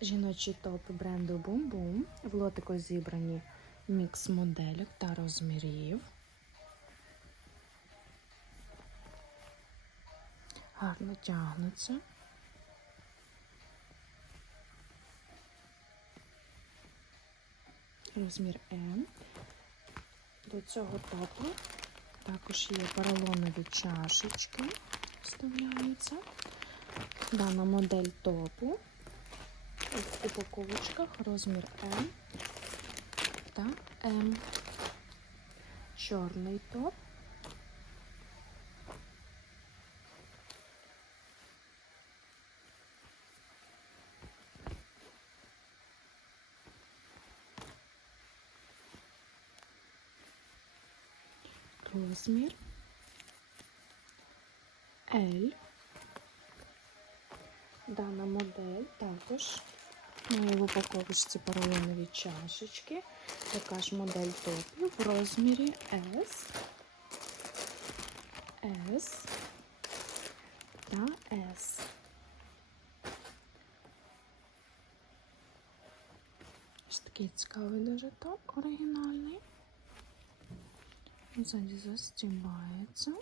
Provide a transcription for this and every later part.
Жіночі топи бренду Boom Boom. В лотику зібрані мікс моделек та розмірів. Гарно тягнуться. Розмір М. До цього топу також є поролонові чашечки, вставляються. Дана модель топу упаковочках розмір М та М. Чорний топ. Розмір L. Дана модель також в упаковочці поролонові чашечки. Така ж модель топів в розмірі S, S та S. Ось такий цікавий дуже топ оригінальний. Ззаді застібається.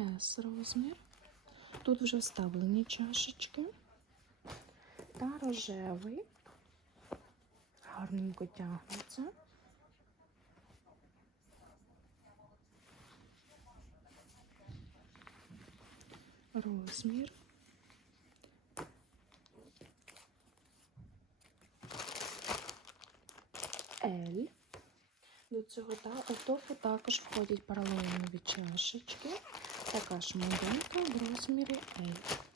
S розмір. Тут вже вставлені чашечки та рожевий. Гарненько тягнеться. Розмір. L. До цього та- тофу також входять паралельнові чашечки. Така моделька в розмірі L.